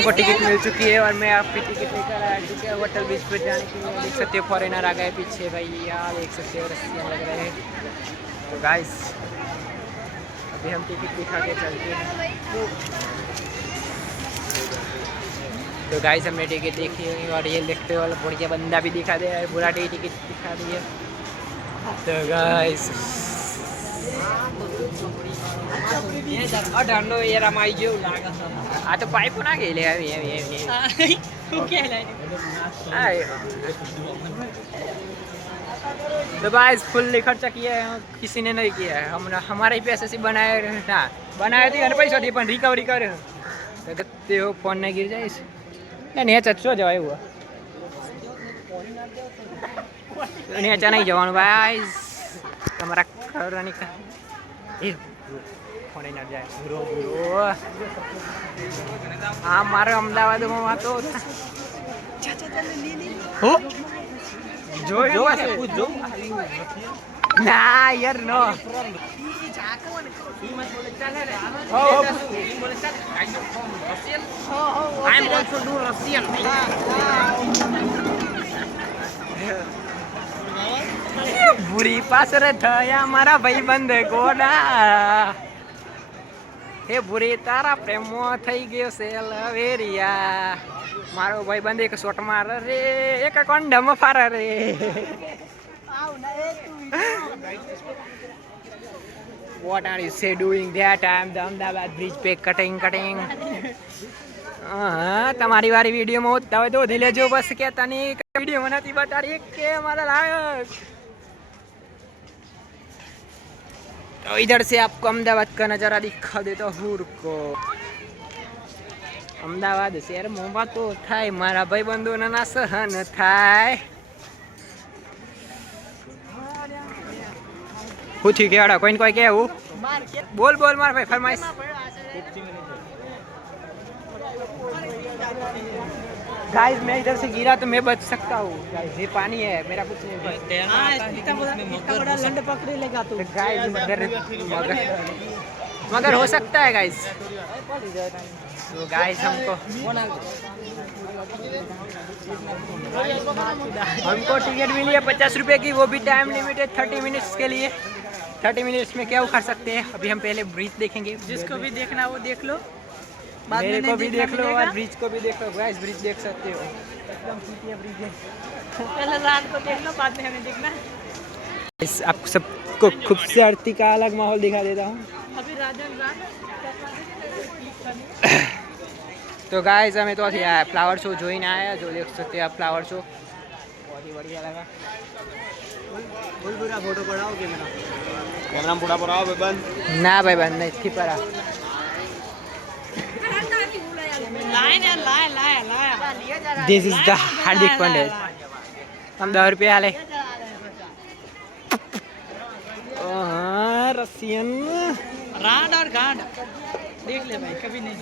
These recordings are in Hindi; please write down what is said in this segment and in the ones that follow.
हमको टिकट मिल चुकी है और मैं आपकी टिकट लेकर आया चुके हैं होटल बीच पर जाने के लिए। देख सकते हो फॉरेनर आ गए पीछे भाई यार, देख सकते हो रस्सियाँ लग रहे हैं। तो गाइस अभी हम टिकट दिखा के चलते हैं। तो गाइस हमने टिकट देखी है और ये देखते हो बढ़िया बंदा भी दिखा दे रहा है, पूरा टिकट दिखा दी है। तो गाइस तो पाइप ना गेले तो गाइस फुल खर्चा किया है, किसी ने नहीं किया है। हम हमारे ही पैसे से बनाए ना बनाए थे पैसा थी रिकवरी करे तो देखते हो फोन नहीं गिर जाए नहीं चो जवाय हुआ नीचा नहीं जवान भाई તમારા ખરાની એ ફોન ન જાય ભૂરો ભૂરો હા મારે અમદાવાદમાં વાતો હો જો જો પૂછ જો ના યાર નો I'm also do Russian. बुरी पासर थया मारा भाई बंद गोडा हे बुरी तारा प्रेमो थई गयो से लवेरिया मारो भाई बंद एक शॉट मार रे एक कोंडम फार रे What are you say doing that time the Ahmedabad bridge पे कटिंग તમારી વારી वीडियो में होता है तो दिले जो बस के तनी वीडियो बनाती बता रही के हमारा लायक। तो इधर से आपको अहमदाबाद का नज़ारा दिखा देता हूँ को अहमदाबाद शहर मोबा तो थाय मारा भाई बंधु ना सहन थाय હું થયું કેવાડા કોઈને કોઈ કેવું બોલ બોલ માર ભાઈ ફરમાઈશ गाइस मैं इधर से गिरा तो मैं बच सकता हूँ गाइस ये पानी है मेरा कुछ नहीं पकड़े लेगा तू गाइस मगर हो सकता है गाइस। तो गाइस हमको टिकट मिली है 50 रुपए की, वो भी टाइम लिमिटेड 30 मिनट्स के लिए। 30 मिनट्स में क्या उखाड़ सकते हैं। अभी हम पहले ब्रिज देखेंगे, जिसको भी देखना वो देख लो, मेरे को भी देख लो और ब्रिज को भी देख लो। गाइस ब्रिज देख सकते हो एकदम सीधी ब्रिज है। पहले रात को देख लो बाद में हमें देखना। आपको सबको खूबसूरती का अलग माहौल दिखा देता हूँ। अभी तो गाइस हमें तो फ्लावर शो जो ही ना आया, जो देख सकते हैं आप फ्लावर शो बहुत ही बढ़िया लगा। पूरा फोटो पड़ाओगे मेरा कैमरा पूरा पड़ाओ भाई बंद ना भाई बंद नहीं थी पड़ा दिस इज द हार्दिक पांडे हम 10 रुपया ले रसियन राड और गांड देख ले भाई कभी नहीं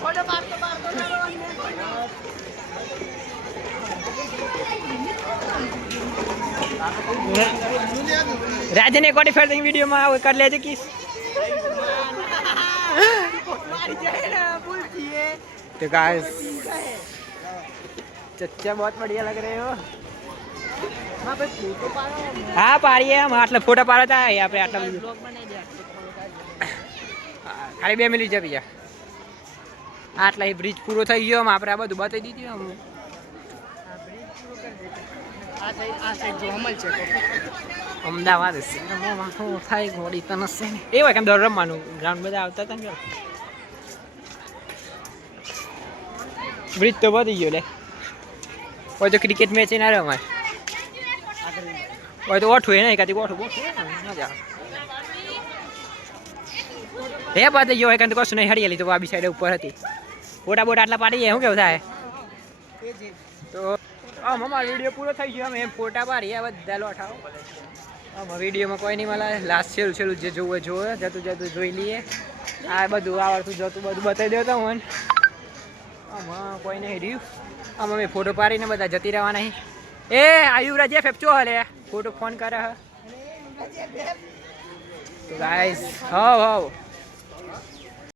फोटो मार राजन एक फिर वीडियो में आओ कर ले किस तो गाइस चच्चा बहुत बढ़िया लग रहे हो। हाँ पा रही है हम आटला फोटो पाड़ा था यहाँ पे आटला खाली 2 मिनिट भैया आटला ही ब्रिज पूरो થઈ ગયો આપણે આ બધું બતાવી દીધું हम અમદાવાદ થાય ઘોડી તો નસે એ હોય કેમ દર રમવાનું ગ્રાઉન્ડ બધા આવતા હતા ને બ્રિજ તો વધી ગયો લે હોય તો ક્રિકેટ મેચ ના રમાય હોય તો ઓઠું એ નહીં કાંઈ ઓઠું મજા એ બાદ ગયો હોય કાંઈ કશું નહીં હરિયાળી તો આ બી સાઈડ ઉપર હતી ફોટા બોટા આટલા પાડી જાય શું કેવું થાય તો આમ અમારો વિડીયો પૂરો થઈ ગયો અમે ફોટા પાડીએ બધા લોઠાઓ આમાં વિડીયોમાં કોઈ નહીં મળે લાસ્ટ છેલ્લું જે જોવે જોવે જતું જોઈ લઈએ આ બધું આવડતું જતું બધું બતાવી દેતા હું આમાં કોઈ નહીં રહ્યું આમ અમે ફોટો પાડીને બધા જતી રહેવાના એ આયુરા જે ફેફચો હલે ફોટો ફોન કરે તો ગાઈસ હવ